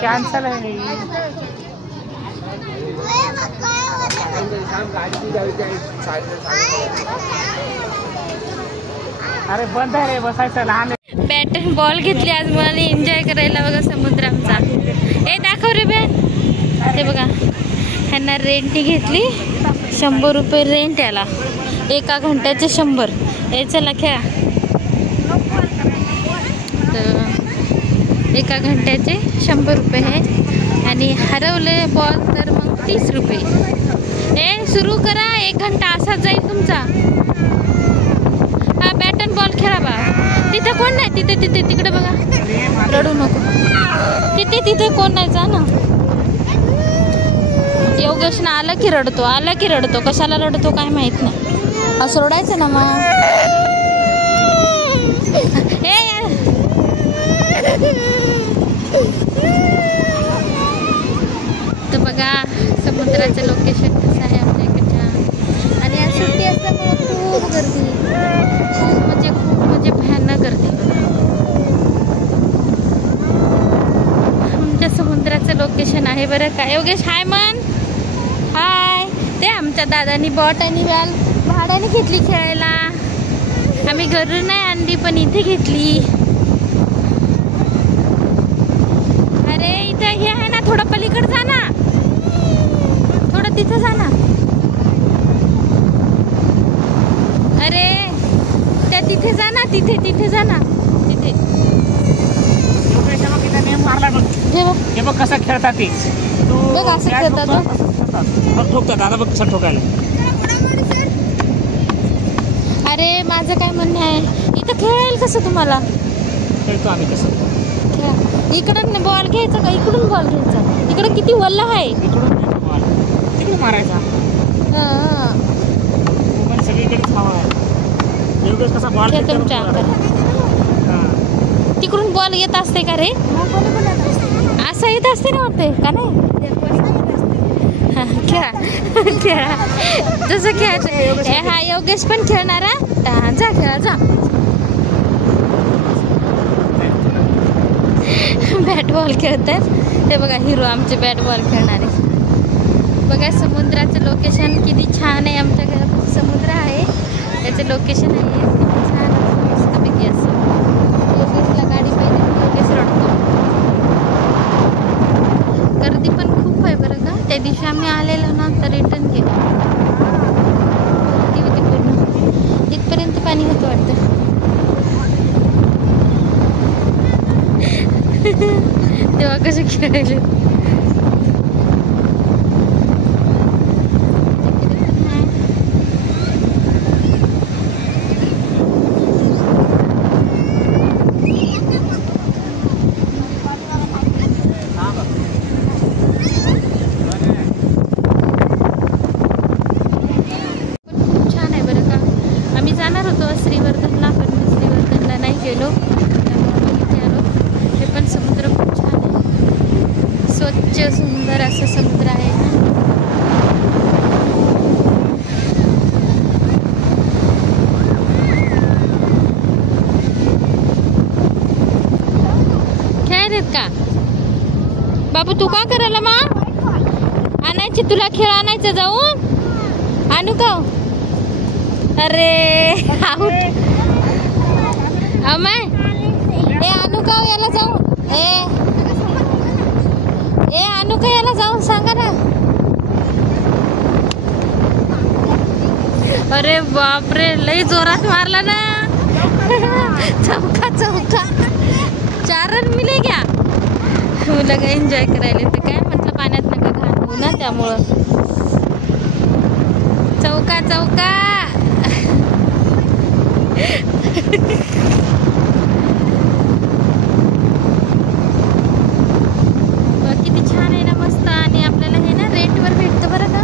Cancel आहे. अरे बंद आहे रे, बसायचं लहान. बॅट अँड बॉल घेतली आज मला एन्जॉय करायला बघा समुद्र आमचा. ए दाखव रे बॅट. ते बघा ह्यांना रेंटनी घेतली 100 रुपये रेंट याला. एका घंट्याचे 100. ए चला खेळा. तर एका घंट्याचे 100 रुपये आहे आणि हरवले बॉल तर मग 30 रुपये. ए सुरू करा, 1 घंटा असाच जाईल तुमचा. हा बॅट अँड बॉल खेळा बा. तिथे कोण नाही. तिथे तिथे तिकडे बघा. रडू नको. तिथे तिथे कोण नाही. जा ना. योगेश ना आलं की रडतो, आलं की रडतो. कशाला रडतो काय माहित नाही. असं रडायचं ना मग. ए तर बघा समुद्राचं लोकेशन कसं आहे आमच्या इकडच्या. आणि आज सुट्टी असल्यामुळे खूप गर्दी, खूप म्हणजे भयानक गर्दी. आमच्या समुद्राचं लोकेशन आहे बरं का. योगेश हाय मन. हाय. ते आमच्या दादानी बॉट आणि बॅल भाड्याने घेतली खेळायला. आम्ही घरून नाही आणली पण इथे घेतली. अरे इथे हे आहे ना, थोडं पलीकडे जा ना, थोडं तिथे जा ना. अरे त्या तिथे जा ना, तिथे तिथे जा ना, तिथे. हे बघ कसं खेळतात ते. बघ असं खेळतात. ठोकतात दादा बघ कसं ठोकायला. अरे माझं काय म्हणणं आहे, इथं खेळेल कसं तुम्हाला. खेळतो आम्ही कसं. खेळा. इकडून बॉल घ्यायचा का इकडून बॉल घ्यायचा. इकडे किती वल्ल आहे. इकडून बॉल तिकडे मारायचा. सगळीकडेच हवा आहे. योगेश कसा बॉल तुमच्या तिकडून बॉल येत असते का रे. असं येत असते ना वाटते का नाही. खेळा खेळा जसं खेळायचं. हा योगेश पण खेळणारा. जा खेळा जा. बॅट बॉल खेळतात. हे बघा हिरो आमचे बॅट बॉल खेळणारे. बघा समुद्राचं लोकेशन किती छान आहे. आमच्या घरात समुद्र आहे, त्याचं लोकेशन आहे छान मस्तपैकी असं. योगेशला गाडी पाहिजे, योगेश रडतो. गर्दी पण खूप आहे बरं का. त्या दिवशी आम्ही आलेलो ना तर रिटर्न केलं. गर्दी होती पूर्ण, इथपर्यंत पाणी होतं वाटतं. तेव्हा कसे खेळायले. जाणार होतो श्रीवर्धनला पण मी श्रीवर्धनला नाही गेलो. त्यामुळे इथे आलो. हे पण समुद्र खूप छान आहे. स्वच्छ सुंदर असं समुद्र आहे. खेळायलेत का बाबू. तू का करायला मग. आणायची तुला खेळ आणायचं जाऊन. आणू का. अरे आउट. अमाय ए आणू का याला जाऊ. ए आणू का याला जाऊन सांगा ना. अरे बापरे लई जोरात मारला ना. चौका चौका. 4 रन मिले क्या. मुलं काय एन्जॉय करायला. तर काय म्हटलं पाण्यात नका घालू ना त्यामुळं. चौका चौका. किती छान आहे ना मस्त. आणि आपल्याला हे ना रेंटवर भेटतं बरं का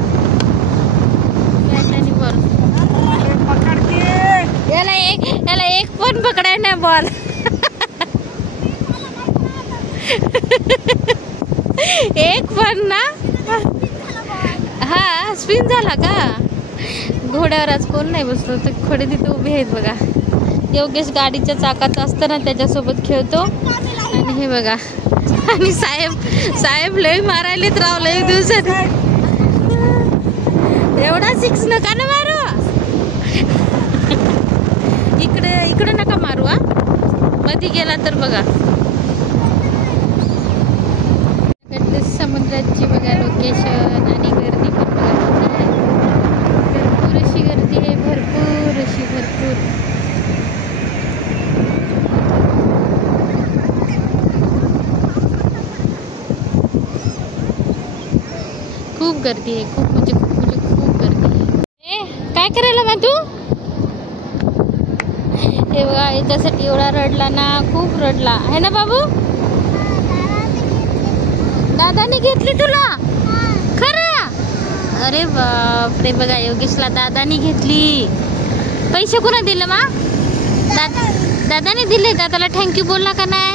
बॅट आणि बॉल. याला एक पण पकडाय ना बॉल. एक पण ना. हा स्पिन झाला का. घोड्यावर आज कोण नाही बसलो तर घोडे तिथे उभे आहेत बघा. योगेश गाडीच्या चाकात असताना त्याच्यासोबत खेळतो. आणि हे बघा, आणि साहेब लय मारायलेत राव लय दिवसात. एवढा 6 नका ना मारू. इकडे नका मारू हा, मध्ये गेला तर बघा. समुद्राची बघा लोकेशन. आणि गर्दी पण बघा, भरपूर अशी गर्दी आहे, भरपूर. खूप गर्दी आहे, खूप म्हणजे खूप गर्दी आहे. काय करायला मग तू? हे बघा, याच्यासाठी एवढा रडला ना, खूप रडला आहे ना बाबू. दादाने घेतली तुला खरं? अरे बापरे, बघा योगेशला दादाने घेतली. पैसे कोणा दिले मा? दादाने दिले. दादाला थँक्यू बोलला का नाही?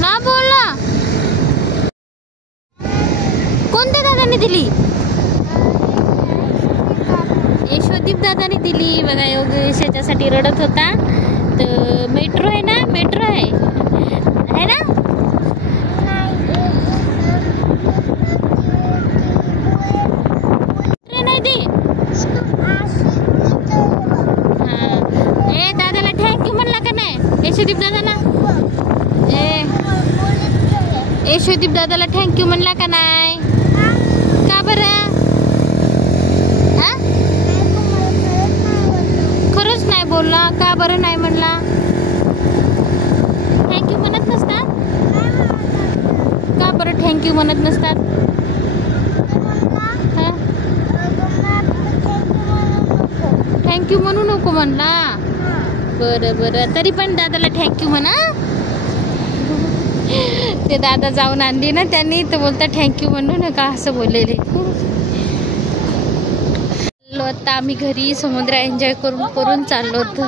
ना बोलला. कोणत्या दादाने दिली? यशोदीप दादाने दिली. बघा योगेश याच्यासाठी रडत होता. तर मेट्रो आहे ना, मेट्रो आहे ना. दादाला थँक्यू म्हणला का नाही यशोदीप दादाला? यशोदीप दादाला थँक्यू म्हणला का नाही? का बरं? खरंच नाही बोलला? का बरं नाही म्हणला? थँक्यू म्हणत नसतात का बरं? थँक्यू म्हणत नसतात. थँक्यू म्हणू नको म्हणला. बरं तरी पण दादाला थँक्यू म्हणा. ते दादा जाऊन आणली ना त्यांनी, तर बोलता थँक्यू म्हणू नका असं बोललेले. चाललो आता आम्ही घरी. समुद्र एन्जॉय करून चाललो होतो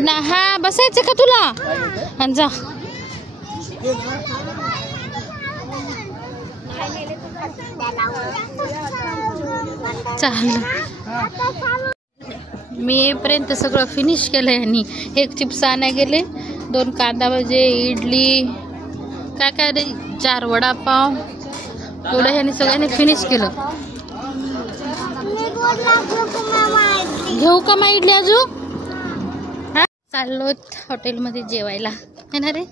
ना. हा बसायचं का तुला? आणि जा. चाललं मी येईपर्यंत सगळं फिनिश केलंय. आणि 1 चिप्स आणाय गेले, 2 कांदा भजे, इडली, काय रे, 4 वडापाव, एवढं ह्याने सगळ्यांनी फिनिश केलं. घेऊ का मा इडली अजून? चाललो हॉटेलमध्ये जेवायला है ना रे.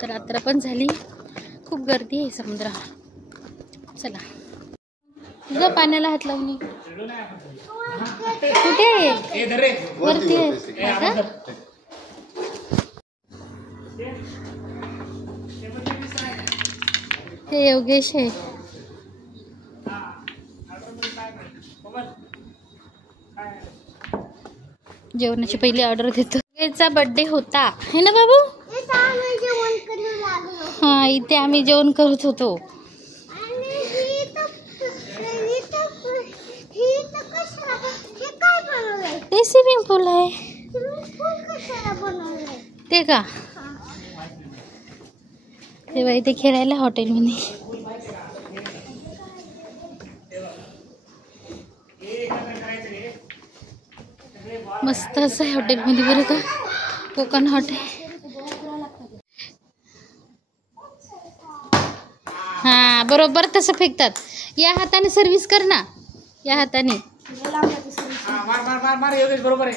तर रात्र पण झाली, खूप गर्दी आहे समुद्रावर. चला ग पाण्याला हात लावून. कुठे आहे? वरती आहे. हे योगेश आहे. जेवणाची पहिली ऑर्डर देतो. याचा बर्थडे होता है ना बाबू? हा, इथे आम्ही जेवण करत होतो. ते स्विमिंग पूल आहे ते का? तेव्हा इथे खेळायला हॉटेलमध्ये. मस्त असं आहे हॉटेलमध्ये बरं का, कोकण हॉटेल. हा बरोबर तसं फेकतात. या हाताने सर्व्हिस कर ना, या हाताने. मार योगेश बरोबर आहे.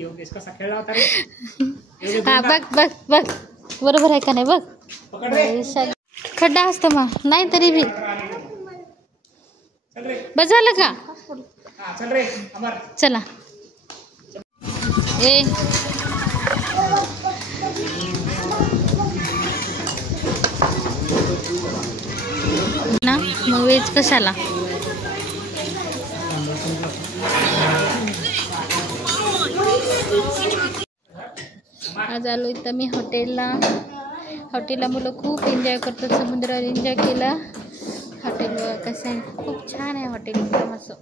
योगेश कसा खेळला होता रे. हा बघ बरोबर आहे का नाही बघ. खड्डा असतो मग नाही तरी बी. बजावलं का? चला ना मग वेज कशाला. आज आलो इथं मी हॉटेलला मुलं खूप एन्जॉय करतात. समुद्रावर एन्जॉय केला. हॉटेल कसं आहे, खूप छान आहे हॉटेल एकदम असं.